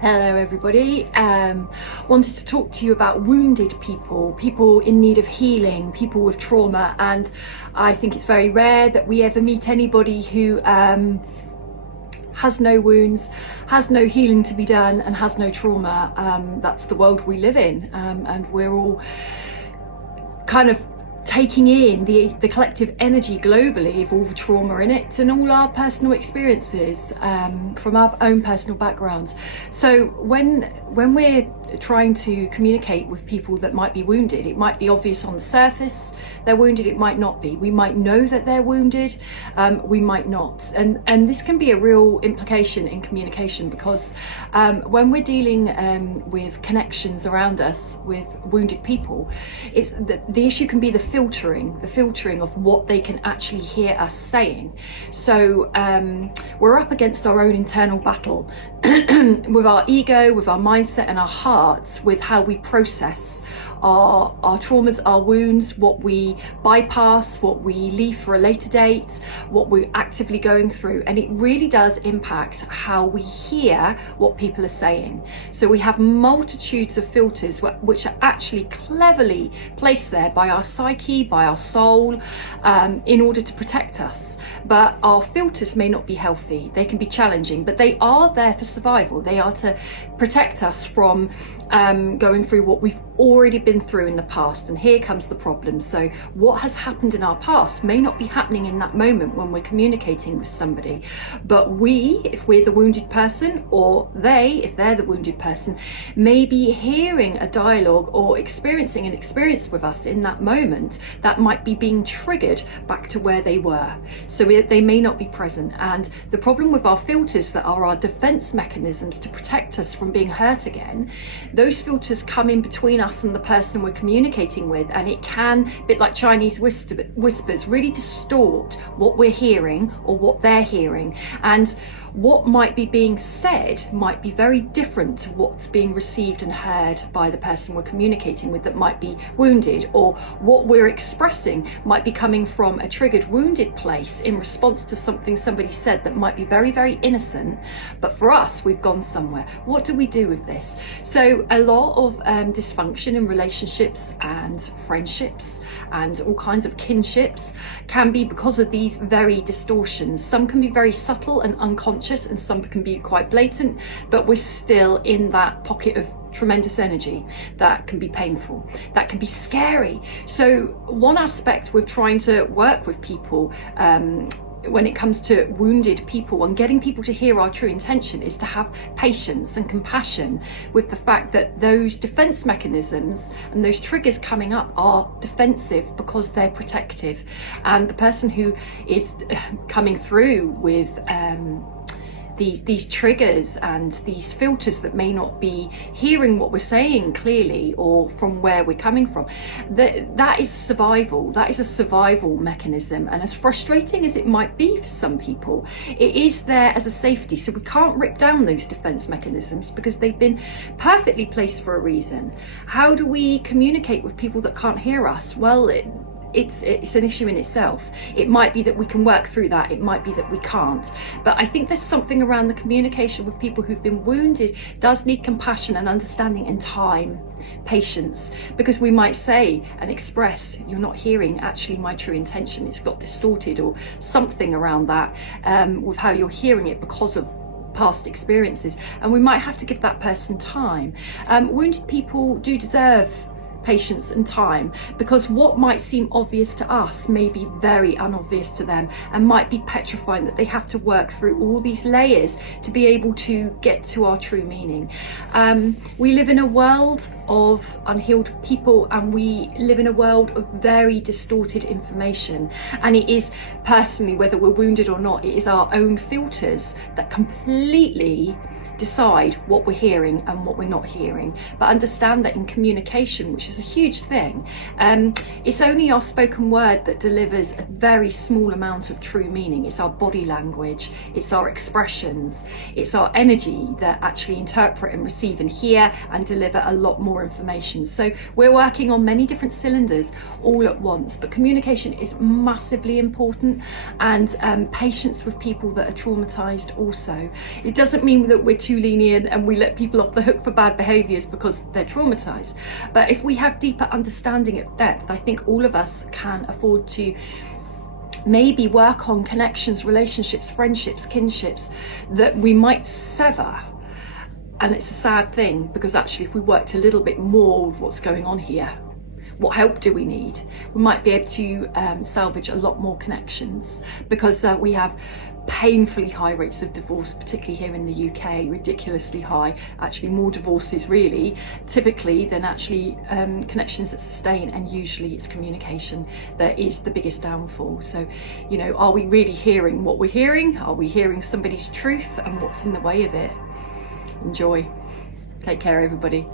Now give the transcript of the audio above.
Hello everybody. Wanted to talk to you about wounded people, people in need of healing, people with trauma, and I think it's very rare that we ever meet anybody who has no wounds, has no healing to be done, and has no trauma. That's the world we live in, and we're all kind of taking in the collective energy globally of all the trauma in it and all our personal experiences from our own personal backgrounds. So when we're trying to communicate with people that might be wounded, it might be obvious on the surface they're wounded, it might not be. We might know that they're wounded, we might not, and this can be a real implication in communication, because when we're dealing with connections around us with wounded people, it's the issue can be the filtering of what they can actually hear us saying. So we're up against our own internal battle with our ego, with our mindset and our hearts, with how we process our traumas, our wounds, what we bypass, what we leave for a later date, what we're actively going through. And it really does impact how we hear what people are saying. So we have multitudes of filters which are actually cleverly placed there by our psyche, by our soul, in order to protect us. But our filters may not be healthy, they can be challenging, but they are there for survival. They are to protect us from going through what we've already been through in the past. And here comes the problem. So what has happened in our past may not be happening in that moment when we're communicating with somebody, but we, if we're the wounded person, or they, if they're the wounded person, may be hearing a dialogue or experiencing an experience with us in that moment that might be being triggered back to where they were. So they may not be present. And the problem with our filters, that are our defense mechanisms to protect us from being hurt again, those filters come in between us and the person we're communicating with, and it can, a bit like Chinese whispers, really distort what we're hearing or what they're hearing. And what might be being said might be very different to what's being received and heard by the person we're communicating with that might be wounded, or what we're expressing might be coming from a triggered, wounded place in response to something somebody said that might be very, very innocent, but for us, we've gone somewhere. What do we do with this? So a lot of dysfunction in relationships and friendships and all kinds of kinships can be because of these very distortions. Some can be very subtle and unconscious, and some can be quite blatant, but we're still in that pocket of tremendous energy that can be painful, that can be scary. So one aspect with trying to work with people when it comes to wounded people and getting people to hear our true intention is to have patience and compassion with the fact that those defense mechanisms and those triggers coming up are defensive because they're protective. And the person who is coming through with these triggers and these filters that may not be hearing what we're saying clearly or from where we're coming from, that is survival. That is a survival mechanism, and as frustrating as it might be for some people, it is there as a safety. So we can't rip down those defense mechanisms because they've been perfectly placed for a reason. How do we communicate with people that can't hear us? Well, it's an issue in itself. It might be that we can work through that, it might be that we can't, but I think there's something around the communication with people who've been wounded does need compassion and understanding and time, patience, because we might say and express, you're not hearing actually my true intention, it's got distorted, or something around that with how you're hearing it because of past experiences, and we might have to give that person time. Wounded people do deserve patience and time, because what might seem obvious to us may be very unobvious to them and might be petrifying, that they have to work through all these layers to be able to get to our true meaning. We live in a world of unhealed people, and we live in a world of very distorted information, and it is, personally, whether we're wounded or not, it is our own filters that completely decide what we're hearing and what we're not hearing. But understand that in communication, which is a huge thing. It's only our spoken word that delivers a very small amount of true meaning. It's our body language, it's our expressions, it's our energy that actually interpret and receive and hear and deliver a lot more information. So we're working on many different cylinders all at once, but communication is massively important, and patience with people that are traumatized also. It doesn't mean that we're too lenient and we let people off the hook for bad behaviors because they're traumatized. But if we have deeper understanding at depth, I think all of us can afford to maybe work on connections, relationships, friendships, kinships that we might sever. And it's a sad thing, because actually if we worked a little bit more with what's going on here, what help do we need? We might be able to salvage a lot more connections, because we have painfully high rates of divorce, particularly here in the UK, ridiculously high, actually more divorces really typically than actually connections that sustain, and usually it's communication that is the biggest downfall. So, you know, are we really hearing what we're hearing? Are we hearing somebody's truth, and what's in the way of it? Enjoy. Take care, everybody.